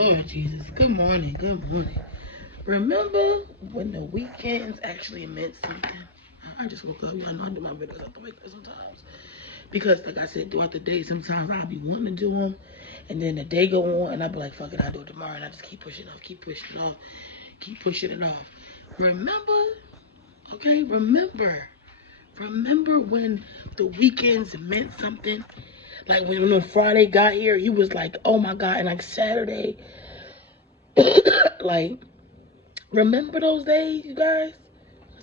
Lord Jesus. Good morning. Good morning. Remember when the weekends actually meant something? I just woke up. I know I do my videos at the wake up sometimes. Because, like I said, throughout the day, sometimes I'll be wanting to do them. And then the day go on, and I'll be like, fuck it, I'll do it tomorrow. And I just keep pushing it off, keep pushing it off, keep pushing it off. Remember, okay, remember when the weekends meant something? Like when Friday got here, he was like, oh my God. And like Saturday, like, remember those days, you guys?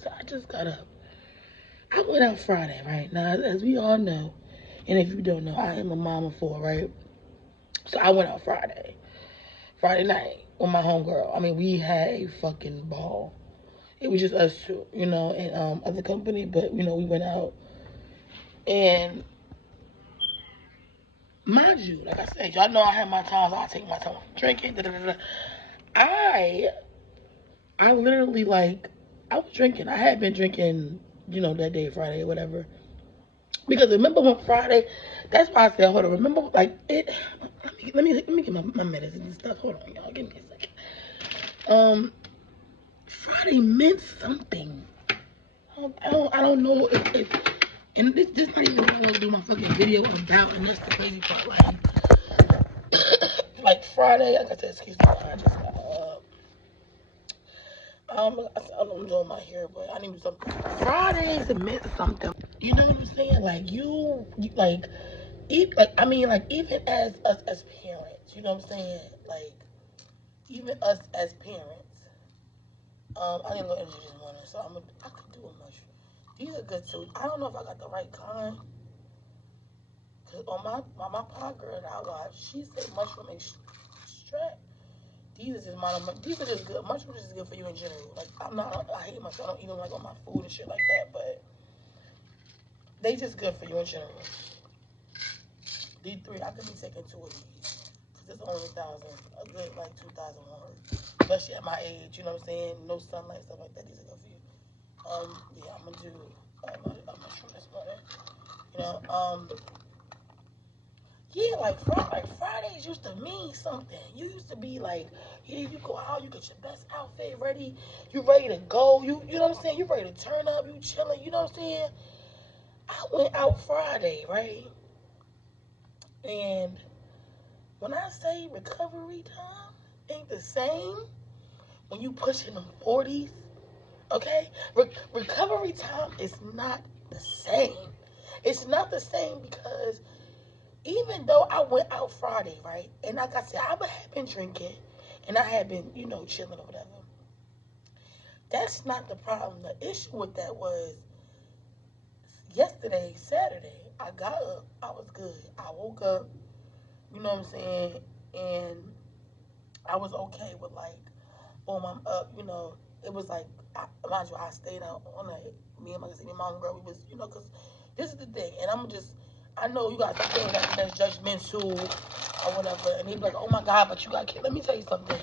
So I just got up. I went out Friday, right? Now, as we all know, and if you don't know, I am a mom of four, right? So I went out Friday night with my homegirl. I mean, we had a fucking ball. It was just us two, and other company, but we went out. And mind you, like I said, y'all know I have my times. I take my time drinking. Da, da, da, da. I I literally I was drinking. I had been drinking, that day, Friday, whatever. Because remember when Friday, that's why I said, hold on, remember like it let me get my medicine and stuff. Hold on, y'all. Give me a second. Friday meant something. I don't know if and this not even what I want to do my fucking video about, and that's the crazy part, like Friday, like I said, excuse me, I just got I'm doing my hair, but I need to do something. Fridays meant something. You know what I'm saying? Like I mean, like even as us as parents, you know what I'm saying? Like even us as parents. I need a little energy this morning, so I could do a mushroom. These are good too. I don't know if I got the right kind, cause on my pod girl that I got, she said mushroom extract. These are just good. Mushrooms is good for you in general. Like I hate mushrooms. I don't eat them like on my food and shit like that, but they just good for you in general. These three, I could be taking two of these. Cause it's only 1,000, a good like 2,000 won't hurt. Especially at my age, you know what I'm saying? No sunlight, stuff like that. These are good for you. Yeah, I'm gonna do a mushroom this morning. You know, yeah, like Fridays used to mean something. You used to be like, yeah, you go out, you get your best outfit ready, you ready to go, you know what I'm saying? You ready to turn up, you chilling, you know what I'm saying? I went out Friday, right? And when I say recovery time ain't the same when you pushing them 40s, okay? Recovery time is not the same. It's not the same because even though I went out Friday, right? And like I said, I had been drinking and I had been, chilling or whatever. That's not the problem. The issue with that was yesterday, Saturday, I got up. I was good. I woke up, you know what I'm saying? And I was okay with boom, I'm up, It was like, mind you, I stayed out all night. Me and my mom girl, we was, because this is the thing. And I know you guys feel that's judgmental or whatever. And they be like, oh my God, but you got kids. Let me tell you something.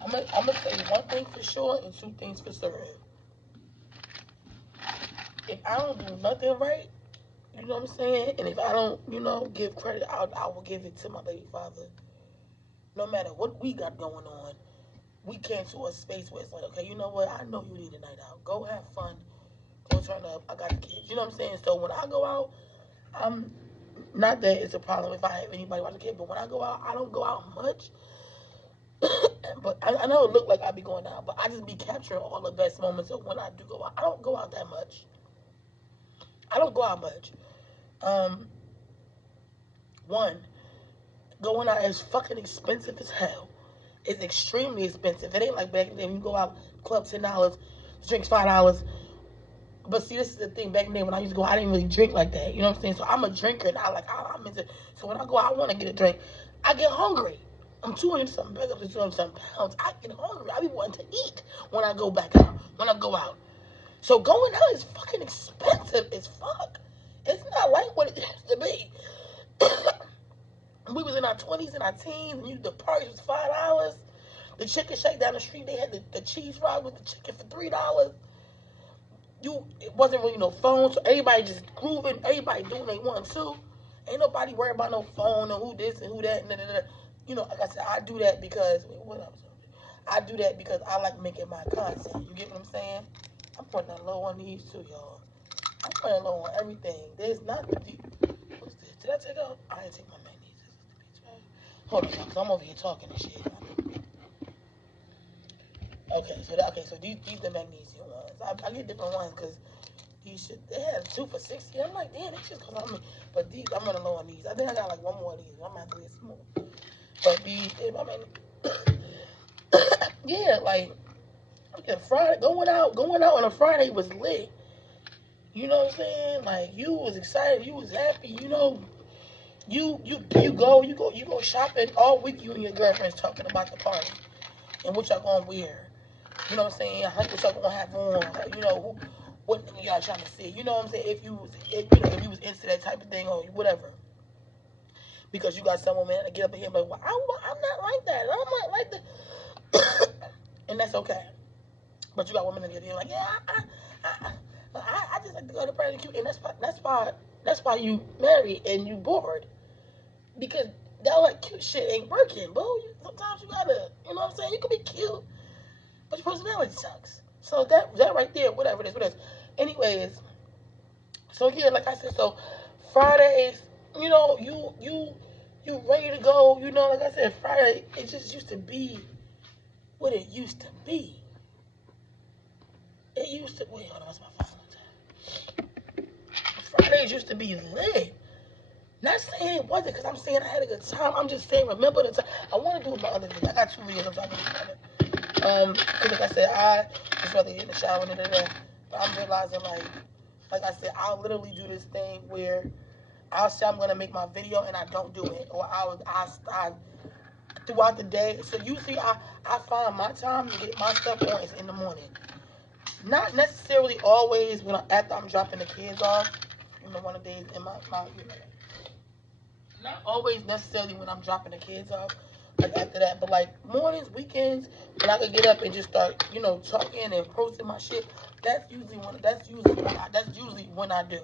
I'm gonna tell you one thing for sure and two things for certain. If I don't do nothing right, you know what I'm saying? And if I don't, give credit, I will give it to my baby father. No matter what we got going on, we came to a space where it's like, okay, you know what? I know you need a night out. Go have fun. Go turn up. I got the kids. You know what I'm saying? So when I go out, I'm not that it's a problem if I have anybody watch the kid, but when I go out, I don't go out much. But I know it look like I be going out, but I just be capturing all the best moments of when I do go out. I don't go out that much. I don't go out much. Um, One, going out is fucking expensive as hell. It's extremely expensive. It ain't like back then when you go out club $10, drinks $5. But see, this is the thing. Back then, when I used to go, I didn't really drink like that. You know what I'm saying? So I'm a drinker, and I'm into. So when I go, I want to get a drink. I get hungry. I'm 200 something, back up to 200 something pounds. I get hungry. I be wanting to eat when I go back out. When I go out. So going out is fucking expensive as fuck. It's not like what it used to be. We was in our 20s and our teens, and the parties was $5. The chicken shake down the street, they had the cheese fries with the chicken for $3. It wasn't really no phone, so everybody just grooving, everybody doing what they want to. Ain't nobody worried about no phone and who this and who that and da, da, da. you know, like I said, I do that because what else? I do that because I like making my content. You get what I'm saying? I'm putting that low on these too, y'all. I'm putting low on everything. There's not the deep. What's this? Did I take out? I didn't take my magnesium. Hold on, because I'm over here talking and shit. Okay, so these the magnesium ones. I get different ones because these shit, they had 2 for $60. I'm like, damn, that shit's cost on me. But these, I'm running low on these. I think I got like one more of these. I'm gonna have to get some more. But these, I mean, yeah, like, okay, Friday, going out on a Friday was lit. You know what I'm saying? Like, you was excited, you was happy, you know. You go shopping all week. You and your girlfriends talking about the party and what y'all gonna wear. You know what I'm saying? What y'all gonna have on? You know what y'all trying to see? You know what I'm saying? If you was into that type of thing or whatever, because you got some women that get up in here and be like, well, I'm not like that. I'm not like that, and that's okay. But you got women that get in like, yeah, I just like to go to party cute, and that's why you married and you bored. Because that like cute shit ain't working, bro. Sometimes you gotta, you know what I'm saying? You can be cute, but your personality sucks. So that right there, whatever it is. Anyways, so yeah, like I said, so Fridays, you know, you ready to go, you know, like I said, Friday, it just used to be what it used to be. It used to, wait, hold on, what's my phone? Fridays used to be lit. Not saying it wasn't, because I'm saying I had a good time. I'm just saying, remember the time. I want to do my other videos. I got 2 videos I'm talking about. Because like I said, I just rather get in the shower and But I'm realizing, like I said, I'll literally do this thing where I'll say I'm going to make my video and I don't do it. Or I throughout the day. So usually I find my time to get my stuff on is in the morning. Not necessarily always after I'm dropping the kids off. You know, one of the days in my you know, not always necessarily when I'm dropping the kids off, like after that, but like mornings, weekends, when I could get up and just start, you know, talking and posting my shit. That's usually when I do.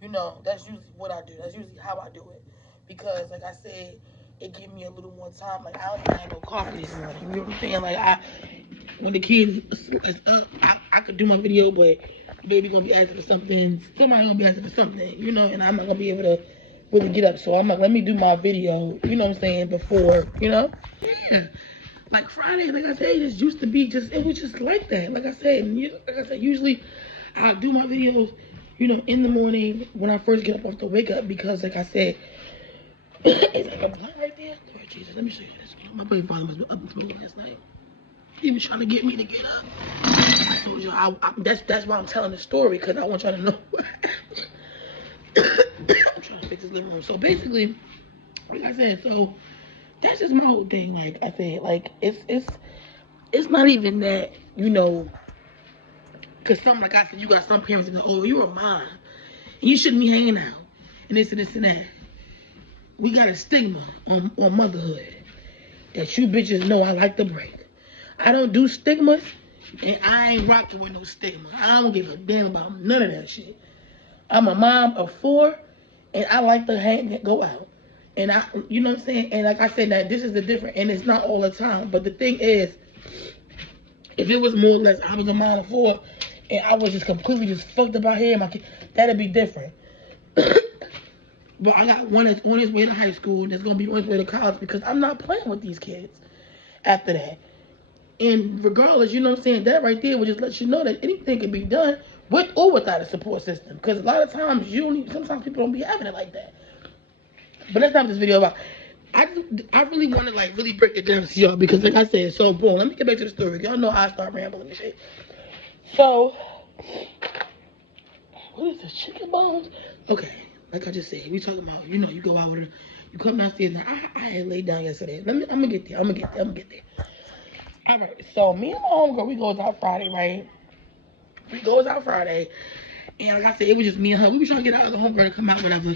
You know, that's usually what I do. That's usually how I do it, because like I said, it gives me a little more time. Like I don't even have no coffee this morning. You know what I'm saying? Like when the kids is up, I could do my video, but baby gonna be asking for something. Somebody gonna be asking for something, you know, and I'm not gonna be able to really get up. So I'm like, let me do my video, you know what I'm saying, before, you know? Yeah. Like Friday, like I said, it just used to be it was just like that. Like I said, usually I'll do my videos, you know, in the morning when I first get up off the wake up, because like I said, it's like a blunt right there. Lord Jesus, let me show you this. My baby father was up in the middle last night. He was trying to get me to get up. I told you, that's why I'm telling the story, because I want y'all to know. I'm trying to fix this living room. So basically, like I said, so that's just my whole thing. Like I said, like it's not even that, you know, because some, like I said, you got some parents that go, oh, you're a mom, and you shouldn't be hanging out, and this and this and that. We got a stigma on motherhood that you bitches know I like to break. I don't do stigmas, and I ain't rocking with no stigma. I don't give a damn about none of that shit. I'm a mom of 4, and I like to hang and go out. And you know what I'm saying? And like I said, that this is the different, and it's not all the time. But the thing is, if it was more or less, I was a mom of 4, and I was just completely just fucked up out here, my kid, that'd be different. But I got one that's on his way to high school, that's gonna be on his way to college, because I'm not playing with these kids after that. And regardless, you know what I'm saying, that right there would just let you know that anything can be done with or without a support system. Because a lot of times sometimes people don't be having it like that. But that's not what this video about. I really want to like really break it down to y'all, because like I said, so boom, let me get back to the story. Y'all know how I start rambling and shit. So what is this, chicken bones? Okay, like I just said, we talking about, you know, you go out with her, you come downstairs. Now I had laid down yesterday. I'm gonna get there. All right, so me and my homegirl, we goes out Friday, right? We goes out Friday, and like I said, it was just me and her. We were trying to get our other homegirl to come out, whatever.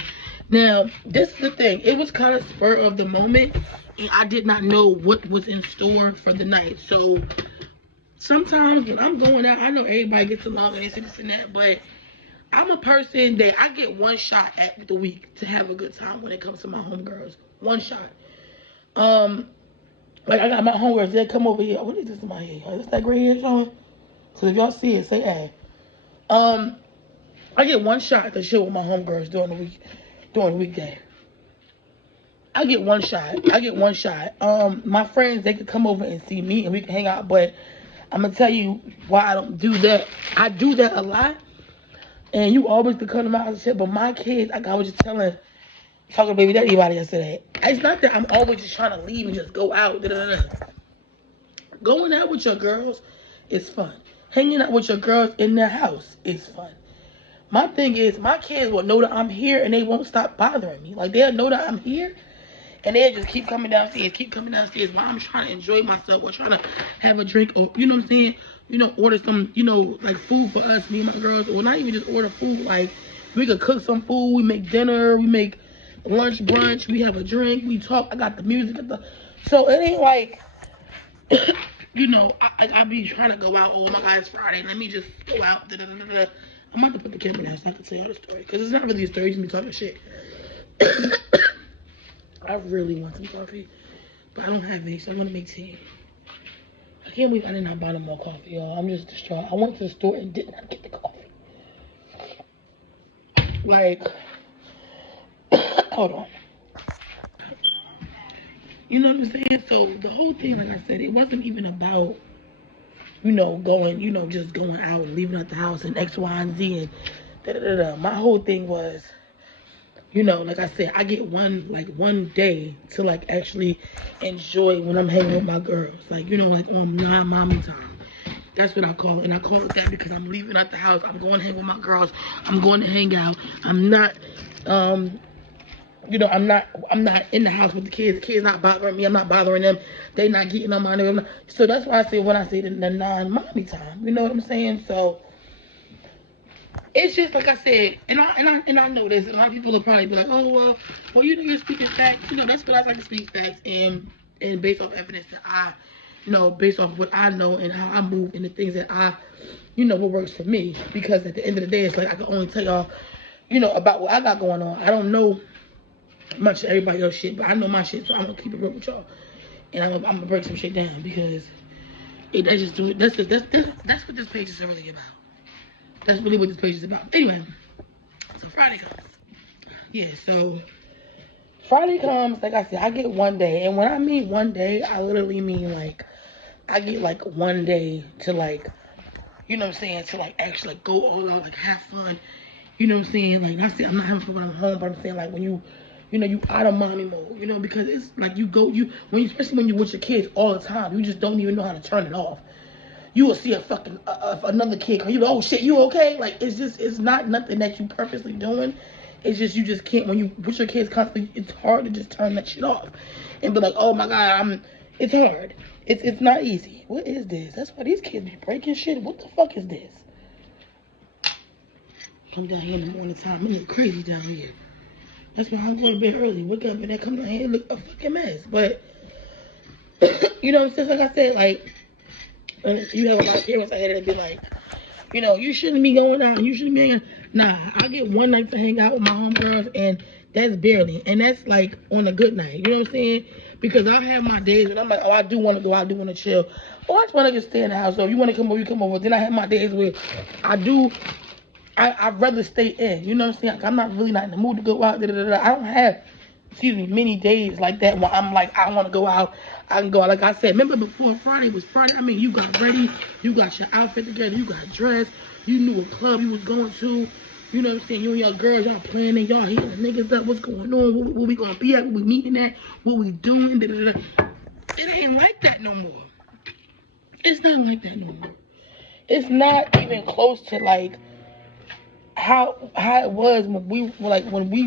Now, this is the thing. It was kind of spur of the moment, and I did not know what was in store for the night. So sometimes when I'm going out, I know everybody gets along and this and that, but I'm a person that I get one shot at the week to have a good time when it comes to my homegirls. One shot. Like I got my homegirls, they come over here. What is this in my hair? Is that gray hair showing? So if y'all see it, say hey. I get one shot to chill with my homegirls during the weekday. I get one shot. My friends, they could come over and see me and we can hang out, but I'm gonna tell you why I don't do that. I do that a lot, and you always could come to my house and shit, but my kids, like I was just talking to baby daddy about it yesterday. It's not that I'm always just trying to leave and just go out. Going out with your girls is fun. Hanging out with your girls in their house is fun. My thing is, my kids will know that I'm here and they won't stop bothering me. Like, they'll know that I'm here and they'll just keep coming downstairs while I'm trying to enjoy myself or trying to have a drink or, you know what I'm saying? You know, order some, you know, like food for us, me and my girls, or not even just order food. Like, we could cook some food, we make dinner, we make lunch, brunch, we have a drink, we talk, I got the music. So it ain't like, you know, I be trying to go out, oh my God, it's Friday, let me just go out, I'm about to put the camera down so I can tell the story. Because it's not really a story, you just be talking shit. I really want some coffee, but I don't have any, so I'm going to make tea. I can't believe I did not buy no more coffee, y'all. I'm just distraught. I went to the store and did not get the coffee. Like, hold on. You know what I'm saying? So the whole thing, like I said, it wasn't even about, you know, going, you know, just going out and leaving out the house and X, Y, and Z and da-da-da-da. My whole thing was, you know, like I said, I get one day to, like, actually enjoy when I'm hanging with my girls. Like, you know, like on non-mommy time. That's what I call it. And I call it that because I'm leaving out the house. I'm going to hang with my girls. I'm going to hang out. I'm not, you know, I'm not in the house with the kids. The kids not bothering me. I'm not bothering them. They not getting on my nerves. So that's why I say when I say the non-mommy time. You know what I'm saying? So it's just like I said, and I know this. A lot of people will probably be like, oh well, you know, you're speaking facts. You know, that's what I like to speak facts and based off evidence that I, you know, based off what I know and how I move and the things that I, you know, what works for me. Because at the end of the day, it's like I can only tell y'all, you know, about what I got going on. I don't know much of everybody else shit, but I know my shit, so I'm gonna keep it real with y'all, and I'm gonna break some shit down because that's what this page is really about. That's really what this page is about. Anyway, so Friday comes. Yeah, so Friday comes, like I said, I get one day, and when I mean one day, I literally mean like I get like one day to, like, you know what I'm saying, to like actually like go all out, like have fun. You know what I'm saying? Like, not saying I'm not having fun when I'm home, but I'm saying like when you know, you out of mommy mode, you know, because it's like especially when you're with your kids all the time, you just don't even know how to turn it off. You will see a fucking, another kid come, you go, oh shit, you okay? Like, it's not nothing that you purposely doing. It's just, you just can't, when you with your kids constantly, it's hard to just turn that shit off. And be like, oh my God, it's hard. It's not easy. What is this? That's why these kids be breaking shit. What the fuck is this? Come down here in the morning time, it looks crazy down here. That's why I'm going to bed early. Wake up and then come down here and look a fucking mess. But, you know, just like I said, like, you have a lot of parents out here that be like, you know, you shouldn't be going out. You shouldn't be hanging. Nah, I get one night to hang out with my homegirls, and that's barely. And that's, like, on a good night. You know what I'm saying? Because I have my days when I'm like, oh, I do want to go out. I do want to chill. Oh, I just want to just stay in the house. So if you want to come over, you come over. Then I have my days where I'd rather stay in. You know what I'm saying? Like, I'm not really not in the mood to go out. I don't have, many days like that where I'm like, I want to go out. I can go out. Like I said, remember before Friday was Friday? I mean, you got ready. You got your outfit together. You got dressed. You knew what club you was going to. You know what I'm saying? You and your girls, y'all planning. Y'all hitting the niggas up. What's going on? Where we going to be at? What we meeting at? What we doing? It ain't like that no more. It's not like that no more. It's not even close to, like, how it was when we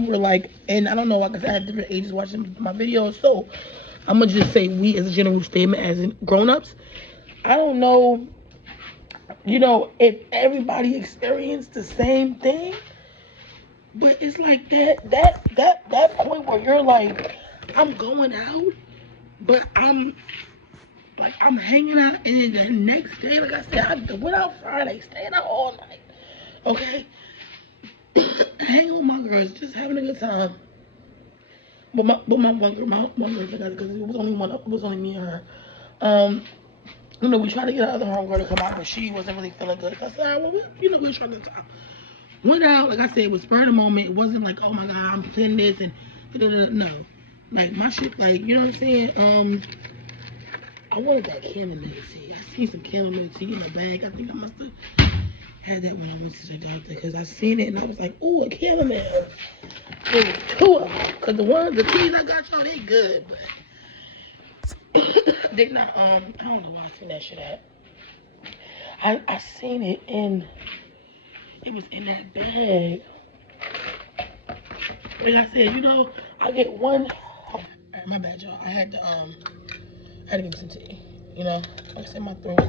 were like, and I don't know, like I said, I had different ages watching my videos, so I'm gonna just say we as a general statement as in grown-ups. I don't know, you know, if everybody experienced the same thing, but it's like that point where you're like, I'm going out, but I'm hanging out, and then the next day, like I said, I went out Friday, staying out all night, okay? Hanging with my girls, just having a good time. But my one girl took us because it was only one. It was only me and her. Um, we tried to get our other homegirl to come out, but she wasn't really feeling good. So I said, all right, well, we were trying to talk. Went out, like I said, it was spur of the moment. It wasn't like, oh my god, I'm planning this and no. Like my shit, like you know what I'm saying. I wanted that chamomile tea. I seen some chamomile tea in the bag. I think I must have had that when I went to the doctor because I seen it and I was like, ooh, a chamomile. It was two of them because the teas I got y'all, they good, but they not. I don't know why I seen that shit at. I seen it in. It was in that bag. Like I said, I get one. Alright, my bad, y'all. I had to give me some tea. Like I said, my throat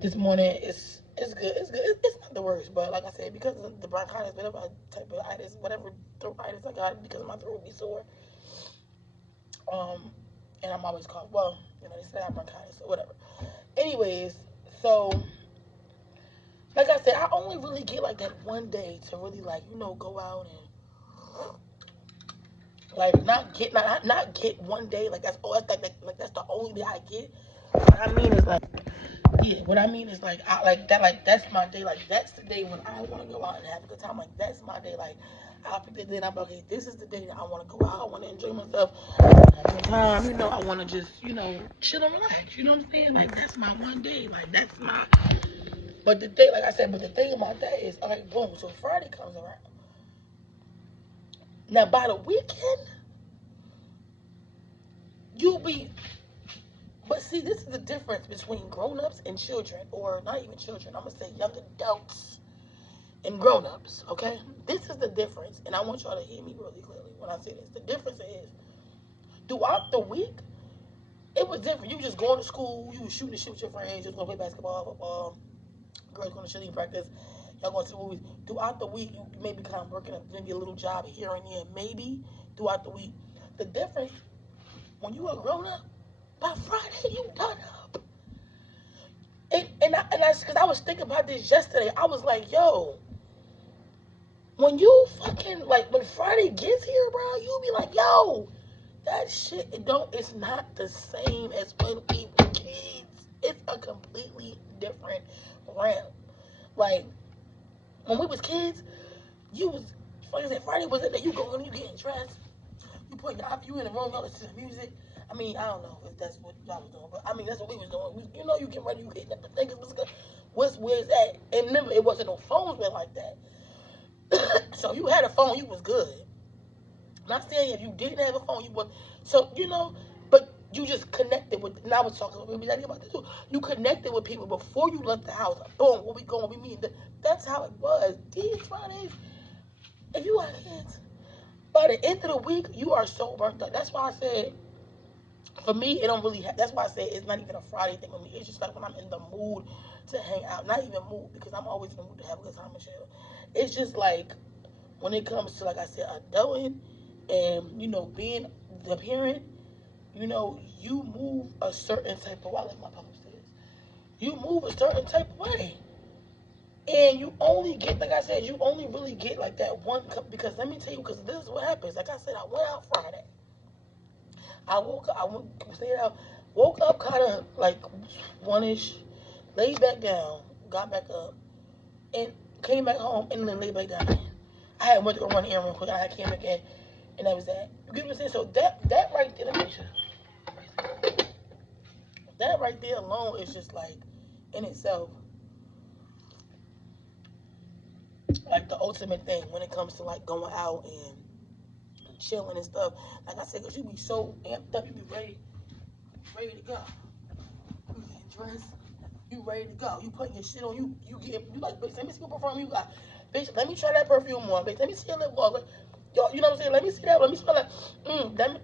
this morning it's good. It's good. It's not the worst, but like I said, because of the bronchitis, whatever type of itis, whatever throatitis I got, because my throat be sore. And I'm always cough. Well, they say I have bronchitis or whatever. Anyways, so like I said, I only really get like that one day to really like go out and like not get one day like that's the only day I get. What I mean is like that's my day. Like that's the day when I want to go out and have a good time. Like that's my day. Like I'll pick the day and I'm like, okay, this is the day that I want to go out. I want to enjoy myself. I want to have a good time. I want to just chill and relax. You know what I'm saying? Like that's my one day. Like that's my. But the thing, like I said, the thing about that is, all right, boom. So Friday comes around. Now by the weekend, you'll be. But see, this is the difference between grown-ups and children, or not even children. I'm gonna say young adults and grown-ups. Okay, this is the difference, and I want y'all to hear me really clearly when I say this. The difference is, throughout the week, it was different. You were just going to school, you were shooting the shit with your friends, you was gonna play basketball, football, girls going to cheerleading practice, y'all going to the movies. Throughout the week, you maybe kind of working maybe a little job here and there, maybe throughout the week. The difference, when you are grown up, by Friday you done up. And because I was thinking about this yesterday, I was like, yo, when you fucking like when Friday gets here, bro, you be like, yo, that shit it's not the same as when we were kids. It's a completely different realm. Like when we was kids, like I said, Friday was it that you going, you getting dressed, you in the room, y'all listen to music. I mean, I don't know if that's what y'all was doing, but I mean that's what we was doing. You get ready, you hitting up the niggas, where's that? And remember, it wasn't no phones went like that. So you had a phone, you was good. I'm not saying if you didn't have a phone, you was so but you just connected with. And I was talking with me about this too. You connected with people before you left the house. Boom, where we going? We meet. That's how it was. These Fridays, if you have kids, by the end of the week, you are so burnt out. That's why I said, for me, it don't really. That's why I say it's not even a Friday thing for me. It's just like when I'm in the mood to hang out. Not even mood because I'm always in the mood to have a good time and chill. It's just like when it comes to, like I said, adulting and being the parent. You move a certain type of way. I like my papa says. You move a certain type of way. And you only get, like I said, you only really get like that one cup. Because let me tell you, because this is what happens. Like I said, I went out Friday. I woke up, woke up kind of like one-ish, laid back down, got back up, and came back home, and then laid back down again. I had went to go run the errand real quick, and I came back in, and that was that. You get what I'm saying? So that right there, let me show you. That right there alone is just like, in itself, like the ultimate thing when it comes to like going out and chilling and stuff. Like I said, because you be so amped up, you be ready to go. You getting dressed, you ready to go. You putting your shit on, you like, bitch, let me see what perfume you got. Bitch, let me try that perfume on. Bitch, let me see your lip gloss. Yo, you know what I'm saying? Let me see that. Let me smell that.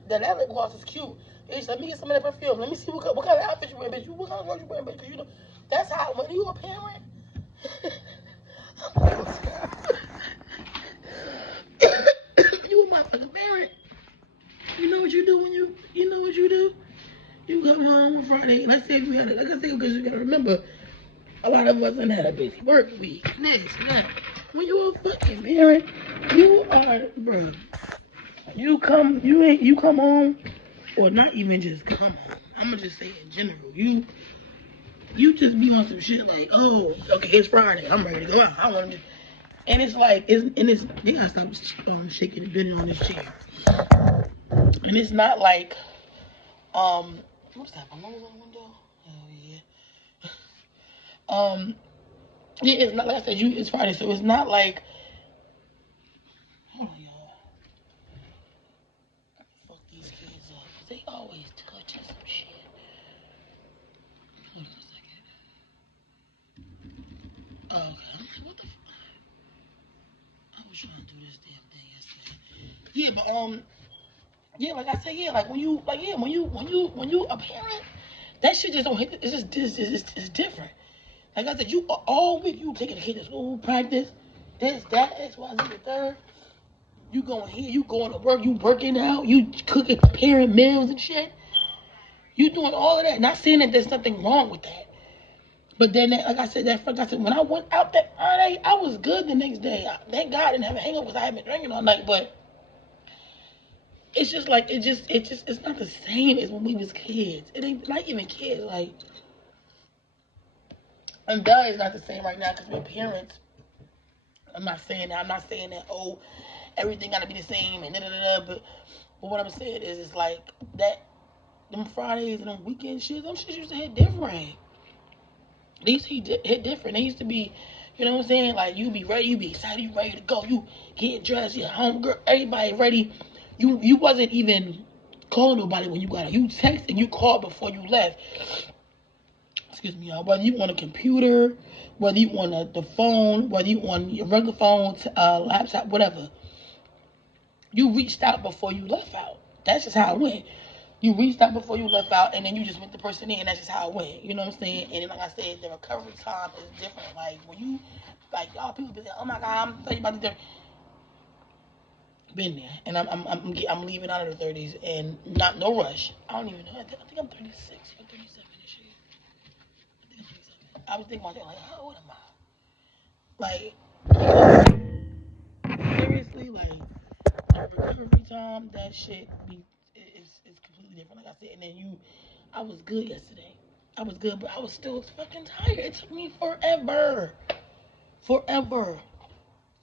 That lip gloss is cute. Bitch, let me get some of that perfume. Let me see what kind of outfit you wearing, bitch. What kind of clothes you wearing, bitch? Cause that's how, when you a parent, you a motherfucking parent. You know what you do when you know what you do? You come home on Friday. Let's say we had like I said, because you gotta remember, a lot of us done had a busy work week. This, that. When you a fucking parent, you are, bruh. You come home, or not even just come home. I'm gonna just say in general. You just be on some shit like, oh, okay, it's Friday. I'm ready to go out. I want to. And it's like, they gotta stop shaking and bending on this chair. And it's not like, what's that? Balloons on the window? Oh yeah. Yeah, it's not like I said. It's Friday, so it's not like. Hold on, y'all. Fuck these kids up. They always touching some shit. Hold on a second. Oh, okay. I'm like, what the? I was trying to do this damn thing yesterday. Yeah, but yeah, like I said, yeah, like when you a parent, that shit just don't hit. It's just it's different. Like I said, you all week you taking the kid to school, practice, this, that, X, Y, Z, the third. You going here, you going to work, you working out, you cooking, preparing meals and shit. You doing all of that. Not saying that there's nothing wrong with that. But then, like I said, when I went out that Friday, I was good the next day. Thank God I didn't have a hangover because I had been drinking all night. But it's just like it's not the same as when we was kids. It ain't not even kids. Like, and that is not the same right now because we're parents. I'm not saying that. Oh, everything gotta be the same and da da da. But what I'm saying is, it's like that. Them Fridays and them weekend shit. Them shit used to hit different. These hit different. They used to be, you know what I'm saying? Like, you be ready, you be excited, you ready to go, you get dressed, you're home, girl, everybody ready. You wasn't even calling nobody when you got out. You text and you called before you left. Excuse me, y'all. Whether you on a computer, whether you on the phone, whether you on your regular phone, laptop, whatever. You reached out before you left out. That's just how it went. You reached out before you left out, and then you just met the person in, and that's just how it went. You know what I'm saying? And then, like I said, the recovery time is different. Like, when you, like, y'all people be saying, oh my God, I'm telling you about the different. Been there, and I'm leaving out of the 30s, and no rush. I don't even know. I think I'm 36 or 37 this year. I think I'm 37. I was thinking about that, like, how old am I? Like, seriously, like, recovery time, that shit is completely different. Like I said, and then I was good yesterday. I was good, but I was still fucking tired. It took me forever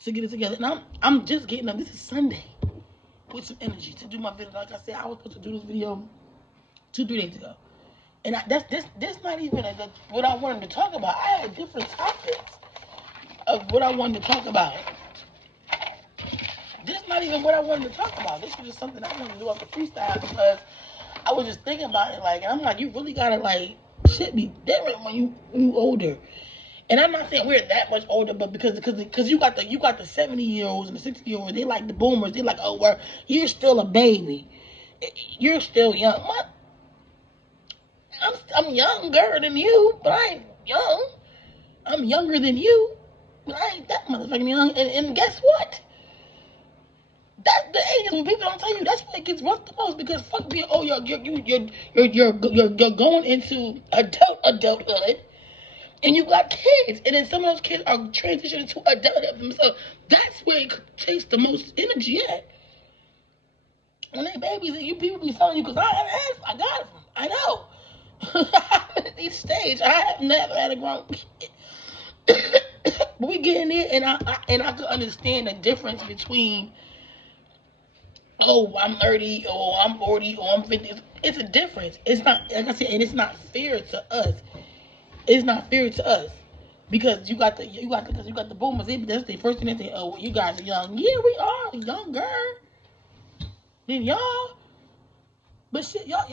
to get it together. And I'm just getting up. This is Sunday with some energy to do my video. Like I said, I was supposed to do this video 2-3 days ago, and this not even what I wanted to talk about. I had different topics of what I wanted to talk about. This not even what I wanted to talk about. This was just something I wanted to do off the freestyle because I was just thinking about it. Like, and I'm like, you really gotta like shit be different when you older. And I'm not saying we're that much older, but because you got the 70-year-olds and the 60-year-olds, they like the boomers. They like, oh, well, you're still a baby. You're still young. What? I'm younger than you, but I ain't young. I'm younger than you, but I ain't that motherfucking young. And guess what? That's the age when people don't tell you. That's when it gets rough the most because fuck being you're going into adulthood, and you got kids, and then some of those kids are transitioning to adulthood themselves. That's where it takes the most energy at. When they babies, and you people be telling you because I got them. I know. At each stage, I have never had a grown kid. But we get in there, and I could understand the difference between. Oh, I'm 30, or I'm 40, or I'm 50. It's a difference. It's not, like I said, and it's not fair to us. It's not fair to us because you got the boomers. That's the first thing they say. Oh, you guys are young. Yeah, we are younger than y'all. But shit, y'all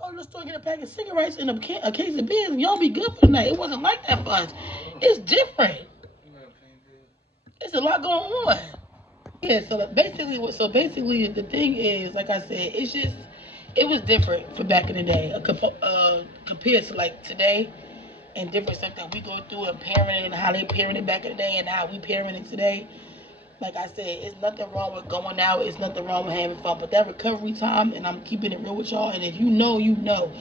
go to the store and get a pack of cigarettes and a case of beers, and y'all be good for the night. It wasn't like that for us. It's different. It's a lot going on. Yeah, so basically, the thing is, like I said, it was different for back in the day, compared to like today, and different stuff that we go through and parenting and how they parented back in the day and how we parenting today. Like I said, it's nothing wrong with going out. It's nothing wrong with having fun. But that recovery time, and I'm keeping it real with y'all. And if you know, you know.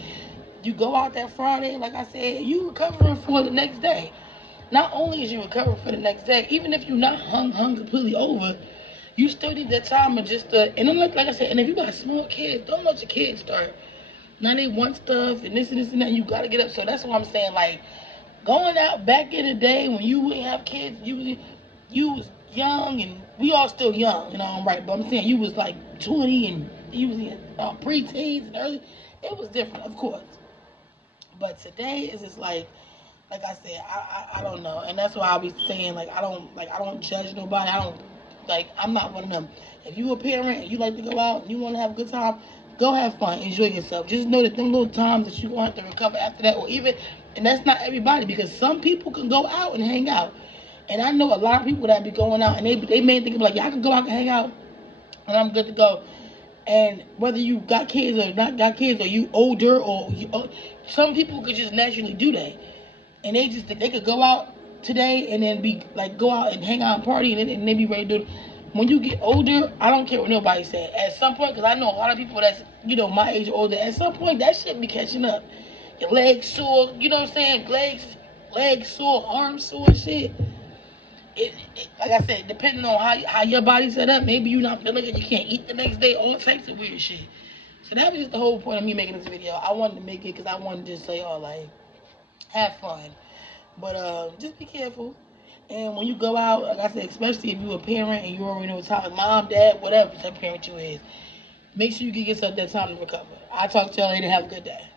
You go out that Friday, like I said, you recovering for the next day. Not only is you recovering for the next day, even if you're not hung completely over, You still need that time of just and then like I said, and if you got small kids, don't let your kids start. Now they want stuff and this and that. You gotta get up. So that's what I'm saying. Like going out back in the day when you wouldn't have kids, you was young and we all still young, you know. I'm right, but I'm saying you was like 20 and you was in pre-teens and early. It was different, of course. But today is just like I said, I don't know, and that's why I be saying like I don't judge nobody. I don't I'm not one of them. If you a parent and you like to go out and you want to have a good time, go have fun, enjoy yourself. Just know that them little times that you gonna have to recover after that, or even, and that's not everybody because some people can go out and hang out, and I know a lot of people that be going out and they may think like, yeah, I can go out and hang out and I'm good to go. And whether you got kids or not got kids, or you older some people could just naturally do that, and they could go out today and then be like go out and hang out and party and they be ready to do it. When you get older, I don't care what nobody said. At some point, because I know a lot of people that's my age or older. At some point, that shit be catching up. Your legs sore, you know what I'm saying? Legs sore, arms sore, shit. Like I said, depending on how your body's set up, maybe you not feeling it, you can't eat the next day, all types of weird shit. So that was just the whole point of me making this video. I wanted to make it because I wanted to just say, oh, like, have fun. But just be careful. And when you go out, like I said, especially if you're a parent and you already know what time, mom, dad, whatever type of parent you is, make sure you give yourself that time to recover. I'll talk to y'all later. Have a good day.